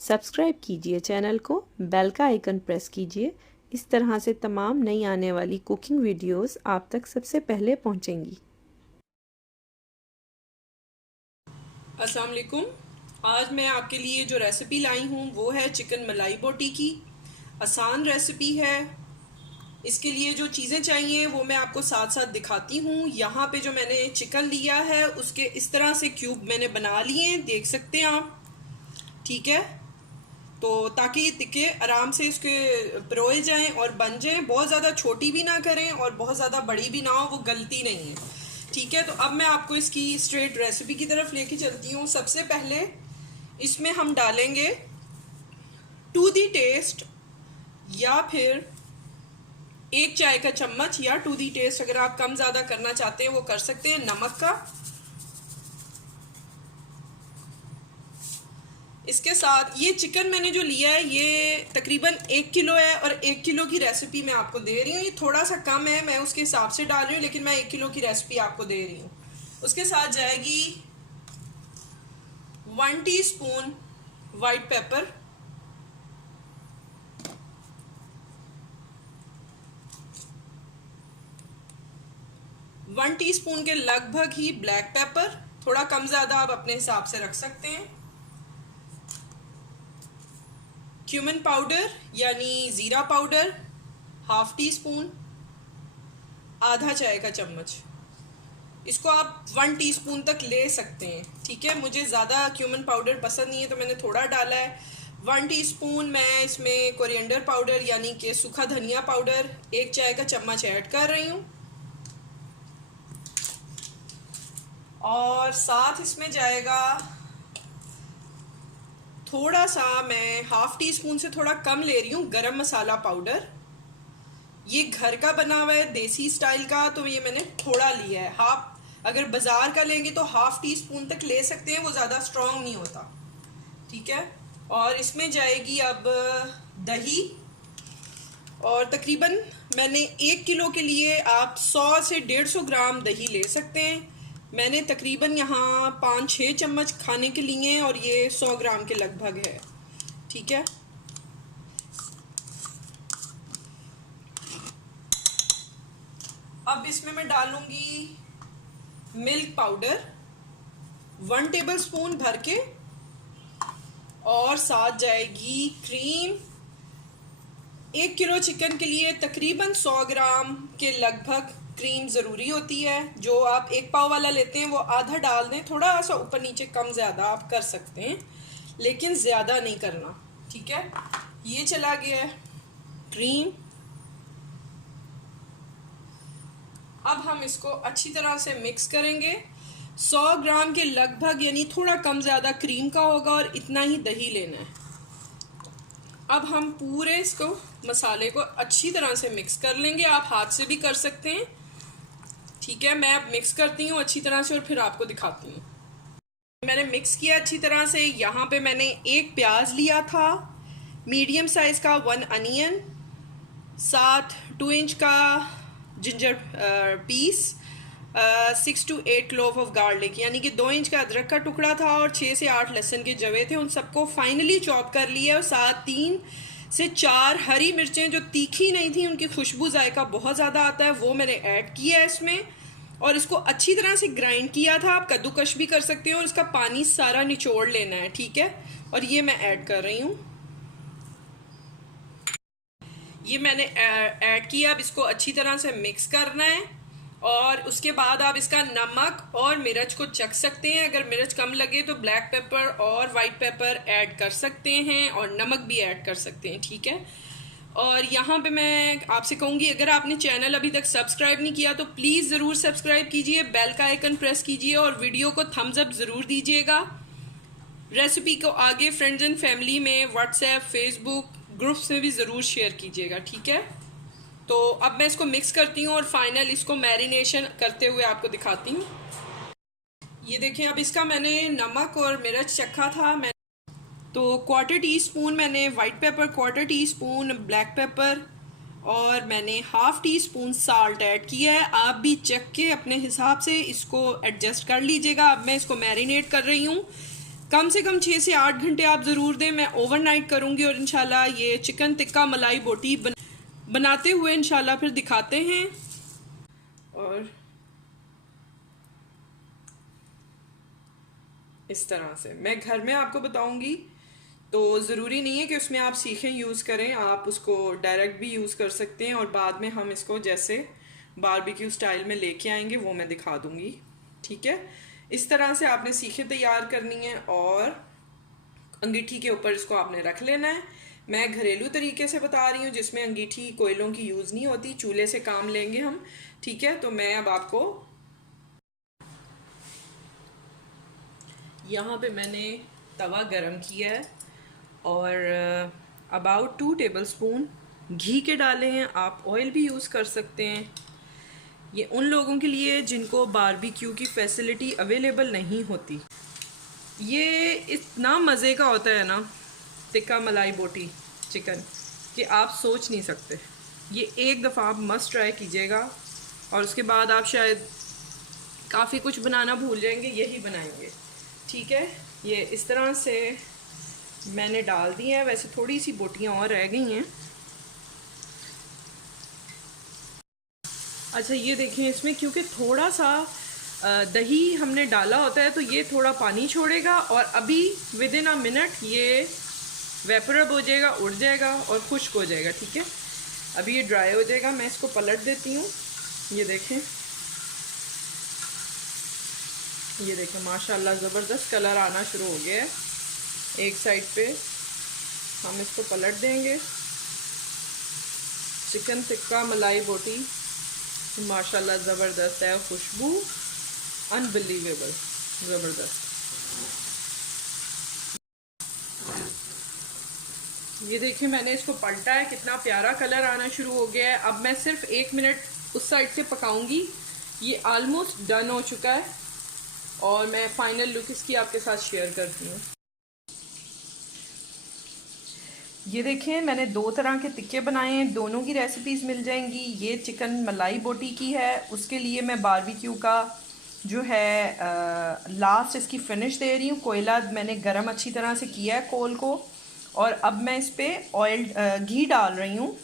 Subscribe कीजिए channel को, bell का आइकन प्रेस कीजिए। इस तरह से तमाम नई आने वाली कुकिंग वीडियोस आप तक सबसे पहले पहुंचेंगी। अस्सलाम वालेकुम। आज मैं आपके लिए जो रेसिपी लाई हूँ वो है चिकन मलाई बोटी की। आसान रेसिपी है। इसके लिए जो चीज़ें चाहिए वो मैं आपको साथ साथ दिखाती हूँ। यहाँ पे जो मैंने चिकन लिया है उसके इस तरह से क्यूब मैंने बना लिए हैं, देख सकते हैं आप। ठीक है, तो ताकि ये टिके आराम से इसके परोए जाएं और बन जाएं। बहुत ज़्यादा छोटी भी ना करें और बहुत ज़्यादा बड़ी भी ना हो, वो गलती नहीं है। ठीक है, तो अब मैं आपको इसकी स्ट्रेट रेसिपी की तरफ लेके चलती हूँ। सबसे पहले इसमें हम डालेंगे टू दी टेस्ट, या फिर 1 चाय का चम्मच, या टू दी टेस्ट अगर आप कम ज़्यादा करना चाहते हैं वो कर सकते हैं, नमक का। इसके साथ ये चिकन मैंने जो लिया है ये तकरीबन 1 किलो है, और 1 किलो की रेसिपी मैं आपको दे रही हूँ। ये थोड़ा सा कम है, मैं उसके हिसाब से डाल रही हूँ, लेकिन मैं 1 किलो की रेसिपी आपको दे रही हूँ। उसके साथ जाएगी 1 टीस्पून वाइट पेपर, 1 टीस्पून के लगभग ही ब्लैक पेपर, थोड़ा कम ज़्यादा आप अपने हिसाब से रख सकते हैं। क्यूमिन पाउडर यानी ज़ीरा पाउडर हाफ टी स्पून, आधा चाय का चम्मच। इसको आप 1 टीस्पून तक ले सकते हैं। ठीक है, मुझे ज़्यादा क्यूमिन पाउडर पसंद नहीं है तो मैंने थोड़ा डाला है। 1 टीस्पून मैं इसमें कोरिएंडर पाउडर यानी कि सूखा धनिया पाउडर 1 चाय का चम्मच ऐड कर रही हूँ। और साथ इसमें जाएगा थोड़ा सा, मैं हाफ टी स्पून से थोड़ा कम ले रही हूँ, गरम मसाला पाउडर। ये घर का बना हुआ है, देसी स्टाइल का, तो ये मैंने थोड़ा लिया है। हाफ, अगर बाजार का लेंगे तो हाफ टी स्पून तक ले सकते हैं, वो ज़्यादा स्ट्रॉन्ग नहीं होता। ठीक है, और इसमें जाएगी अब दही। और तकरीबन मैंने 1 किलो के लिए आप 100 से 150 ग्राम दही ले सकते हैं। मैंने तकरीबन यहाँ 5-6 चम्मच खाने के लिए हैं, और ये 100 ग्राम के लगभग है। ठीक है, अब इसमें मैं डालूंगी मिल्क पाउडर 1 टेबलस्पून भर के, और साथ जाएगी क्रीम। 1 किलो चिकन के लिए तकरीबन 100 ग्राम के लगभग क्रीम ज़रूरी होती है। जो आप 1 पाव वाला लेते हैं वो आधा डाल दें, थोड़ा सा ऊपर नीचे कम ज़्यादा आप कर सकते हैं, लेकिन ज़्यादा नहीं करना। ठीक है, ये चला गया है क्रीम। अब हम इसको अच्छी तरह से मिक्स करेंगे। 100 ग्राम के लगभग, यानी थोड़ा कम ज़्यादा क्रीम का होगा, और इतना ही दही लेना है। अब हम पूरे इसको मसाले को अच्छी तरह से मिक्स कर लेंगे। आप हाथ से भी कर सकते हैं। ठीक है, मैं अब मिक्स करती हूँ अच्छी तरह से और फिर आपको दिखाती हूँ। मैंने मिक्स किया अच्छी तरह से। यहाँ पे मैंने 1 प्याज लिया था मीडियम साइज का, 1 अनियन, साथ 2 इंच का ginger piece, 6 to 8 clove of garlic यानी कि 2 इंच का अदरक का टुकड़ा था, और 6 से 8 लहसुन के जवे थे। उन सबको फाइनली चॉप कर लिया, और साथ 3 से 4 हरी मिर्चें जो तीखी नहीं थी, उनकी खुशबू जायका बहुत ज़्यादा आता है, वो मैंने ऐड किया है इसमें। और इसको अच्छी तरह से ग्राइंड किया था, आप कद्दूकश भी कर सकते हो, और इसका पानी सारा निचोड़ लेना है। ठीक है, और ये मैं ऐड कर रही हूँ। ये मैंने ऐड किया। अब इसको अच्छी तरह से मिक्स करना है, और उसके बाद आप इसका नमक और मिर्च को चख सकते हैं। अगर मिर्च कम लगे तो ब्लैक पेपर और वाइट पेपर ऐड कर सकते हैं, और नमक भी ऐड कर सकते हैं। ठीक है, और यहाँ पे मैं आपसे कहूँगी, अगर आपने चैनल अभी तक सब्सक्राइब नहीं किया तो प्लीज़ ज़रूर सब्सक्राइब कीजिए, बेल का आइकन प्रेस कीजिए, और वीडियो को थम्स अप ज़रूर दीजिएगा। रेसिपी को आगे फ्रेंड्स एंड फैमिली में, व्हाट्सएप, फेसबुक ग्रुप्स में भी ज़रूर शेयर कीजिएगा। ठीक है, तो अब मैं इसको मिक्स करती हूँ और फाइनल इसको मैरिनेशन करते हुए आपको दिखाती हूँ। ये देखें, अब इसका मैंने नमक और मिर्च चखा था। मैं तो 1/4 टीस्पून मैंने white paper, 1/4 teaspoon black pepper, और मैंने half tea spoon salt add किया है। आप भी चख के अपने हिसाब से इसको एडजस्ट कर लीजिएगा। अब मैं इसको मैरिनेट कर रही हूँ कम से कम 6 से 8 घंटे आप ज़रूर दें। मैं ओवरनाइट करूँगी और इंशाल्लाह ये चिकन टिक्का मलाई बोटी बनाते हुए इंशाल्लाह फिर दिखाते हैं। और इस तरह से मैं घर में आपको बताऊंगी, तो ज़रूरी नहीं है कि उसमें आप सीखें यूज़ करें, आप उसको डायरेक्ट भी यूज़ कर सकते हैं और बाद में हम इसको जैसे बारबेक्यू स्टाइल में लेके आएंगे वो मैं दिखा दूंगी। ठीक है, इस तरह से आपने सीखें तैयार करनी है और अंगीठी के ऊपर इसको आपने रख लेना है। मैं घरेलू तरीके से बता रही हूँ जिसमें अंगीठी कोयलों की यूज़ नहीं होती, चूल्हे से काम लेंगे हम। ठीक है, तो मैं अब आपको यहाँ पे मैंने तवा गरम किया है और अबाउट 2 टेबलस्पून घी के डाले हैं। आप ऑयल भी यूज़ कर सकते हैं। ये उन लोगों के लिए जिनको बारबेक्यू की फैसिलिटी अवेलेबल नहीं होती। ये इतना मज़े का होता है ना टिक्का मलाई बोटी चिकन कि आप सोच नहीं सकते। ये एक दफ़ा आप मस्ट ट्राई कीजिएगा और उसके बाद आप शायद काफ़ी कुछ बनाना भूल जाएंगे, यही बनाएंगे। ठीक है, ये इस तरह से मैंने डाल दी है। वैसे थोड़ी सी बोटियां और रह गई हैं। अच्छा ये देखें, इसमें क्योंकि थोड़ा सा दही हमने डाला होता है तो ये थोड़ा पानी छोड़ेगा और अभी विद इन अ मिनट ये वेपरअप हो जाएगा, उड़ जाएगा और खुश्क हो जाएगा। ठीक है, अभी ये ड्राई हो जाएगा। मैं इसको पलट देती हूँ। ये देखें, ये देखें माशाल्लाह ज़बरदस्त कलर आना शुरू हो गया है। एक साइड पे हम इसको पलट देंगे। चिकन टिक्का मलाई बोटी माशाल्लाह ज़बरदस्त है, खुशबू अनबिलीवेबल ज़बरदस्त। ये देखिए मैंने इसको पलटा है, कितना प्यारा कलर आना शुरू हो गया है। अब मैं सिर्फ 1 मिनट उस साइड से पकाऊंगी। ये ऑलमोस्ट डन हो चुका है और मैं फाइनल लुक इसकी आपके साथ शेयर करती हूँ। ये देखें मैंने 2 तरह के टिक्के बनाए हैं, दोनों की रेसिपीज़ मिल जाएंगी। ये चिकन मलाई बोटी की है, उसके लिए मैं बारबेक्यू का जो है लास्ट इसकी फिनिश दे रही हूँ। कोयला मैंने गरम अच्छी तरह से किया है कोल को और अब मैं इस पर ऑयल घी डाल रही हूँ।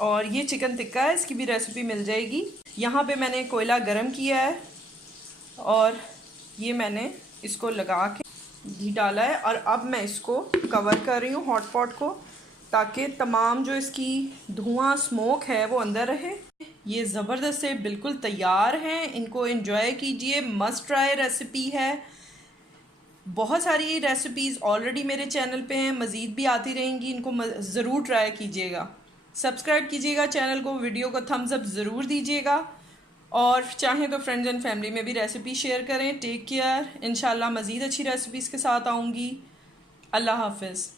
और ये चिकन टिक्का है, इसकी भी रेसिपी मिल जाएगी। यहाँ पे मैंने कोयला गरम किया है और ये मैंने इसको लगा के घी डाला है और अब मैं इसको कवर कर रही हूँ हॉट पॉट को, ताकि तमाम जो इसकी धुआं स्मोक है वो अंदर रहे। ये ज़बरदस्त से बिल्कुल तैयार हैं, इनको एंजॉय कीजिए। मस्ट ट्राई रेसिपी है। बहुत सारी रेसिपीज़ ऑलरेडी मेरे चैनल पे हैं, मज़ीद भी आती रहेंगी, इनको ज़रूर ट्राई कीजिएगा। सब्सक्राइब कीजिएगा चैनल को, वीडियो को थम्स अप ज़रूर दीजिएगा और चाहें तो फ्रेंड्स एंड फैमिली में भी रेसिपी शेयर करें। टेक केयर, इंशाल्लाह मज़ीद अच्छी रेसिपीज़ के साथ आऊँगी। अल्लाह हाफ़िज़।